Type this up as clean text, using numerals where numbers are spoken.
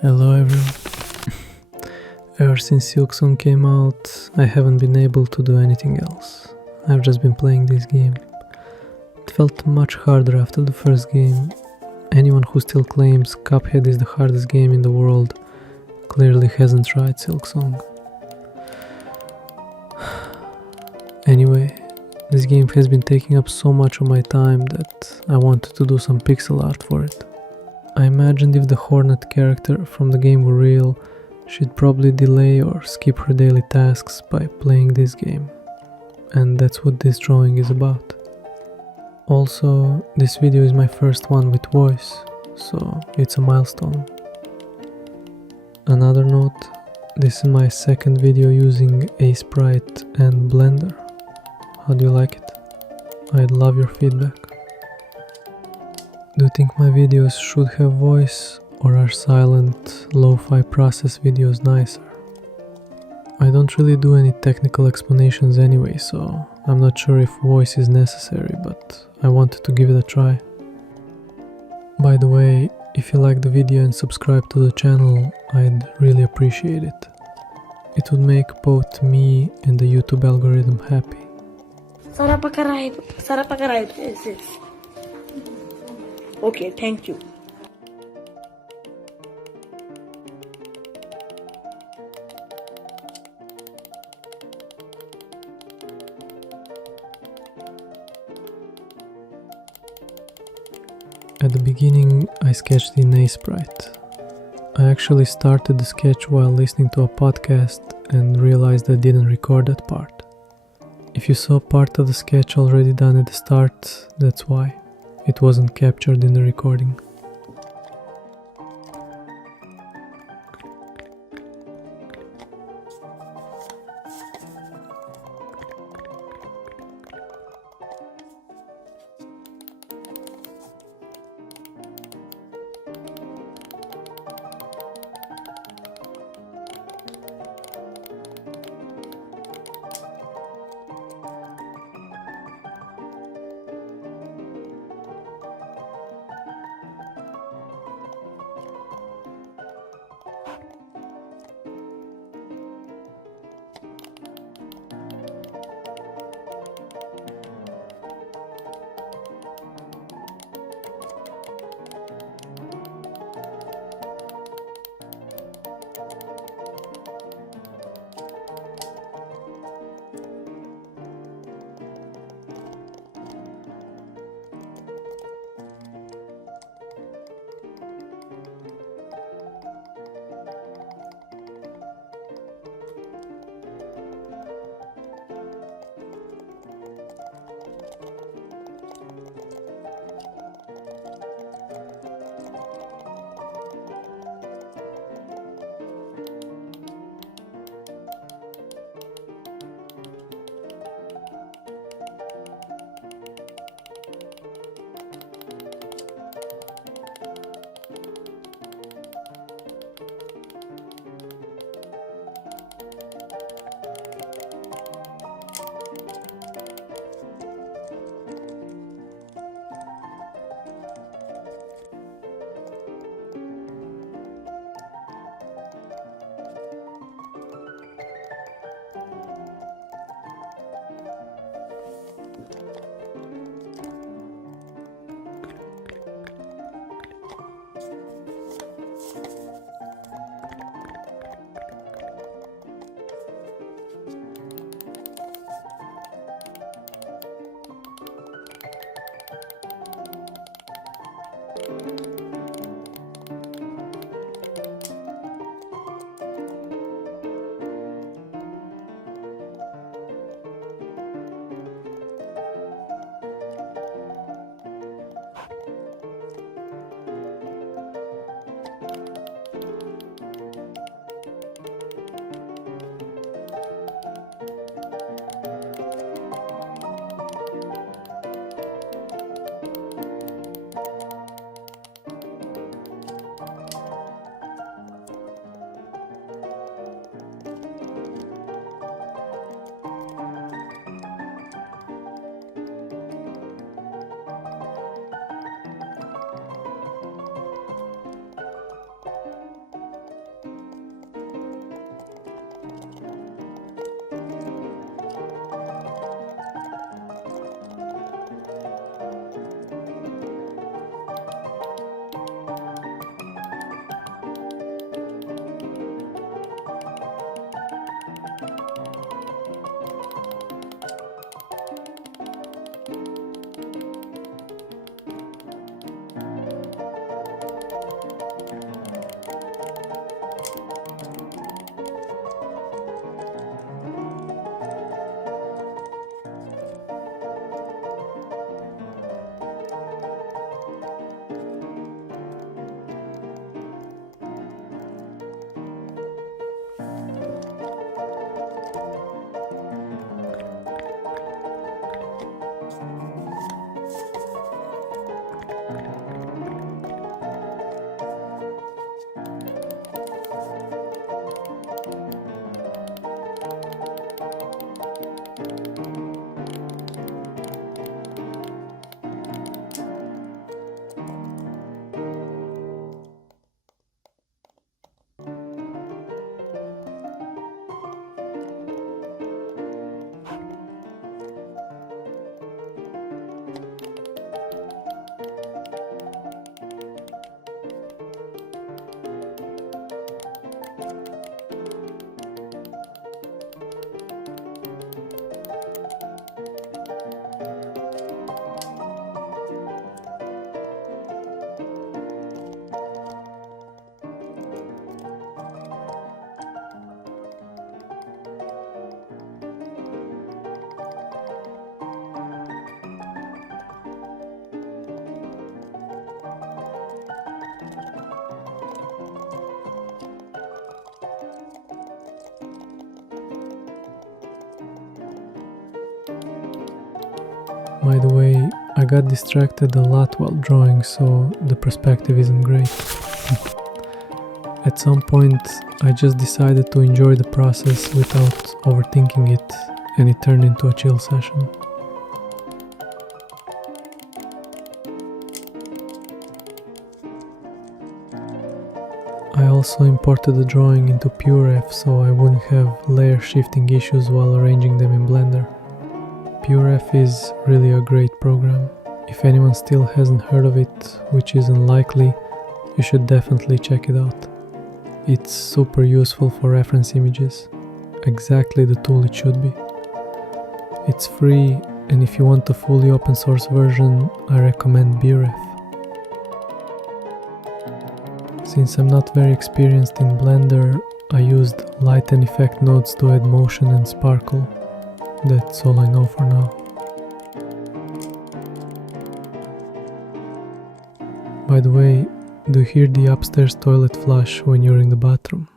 Hello everyone. Ever since Silksong came out, I haven't been able to do anything else. I've just been playing this game. It felt much harder after the first game. Anyone who still claims Cuphead is the hardest game in the world clearly hasn't tried Silksong. Anyway, this game has been taking up so much of my time that I wanted to do some pixel art for it. I imagined if the Hornet character from the game were real, she'd probably delay or skip her daily tasks by playing this game. And that's what this drawing is about. Also, this video is my first one with voice, so it's a milestone. Another note, this is my second video using Aseprite and Blender. How do you like it? I'd love your feedback. Do you think my videos should have voice, or are silent, lo-fi process videos nicer? I don't really do any technical explanations anyway, so I'm not sure if voice is necessary, but I wanted to give it a try. By the way, if you like the video and subscribe to the channel, I'd really appreciate it. It would make both me and the YouTube algorithm happy. Sarap pakiray. Yes. Okay, thank you. At the beginning, I sketched in Aseprite. I actually started the sketch while listening to a podcast and realized I didn't record that part. If you saw part of the sketch already done at the start, that's why. It wasn't captured in the recording. By the way, I got distracted a lot while drawing, so the perspective isn't great. At some point, I just decided to enjoy the process without overthinking it, and it turned into a chill session. I also imported the drawing into PureRef so I wouldn't have layer shifting issues while arranging them in Blender. PureRef is really a great program. If anyone still hasn't heard of it, which is unlikely, you should definitely check it out. It's super useful for reference images, exactly the tool it should be. It's free, and if you want a fully open source version, I recommend Beeref. Since I'm not very experienced in Blender, I used light and effect nodes to add motion and sparkle. That's all I know for now. By the way, do you hear the upstairs toilet flush when you're in the bathroom?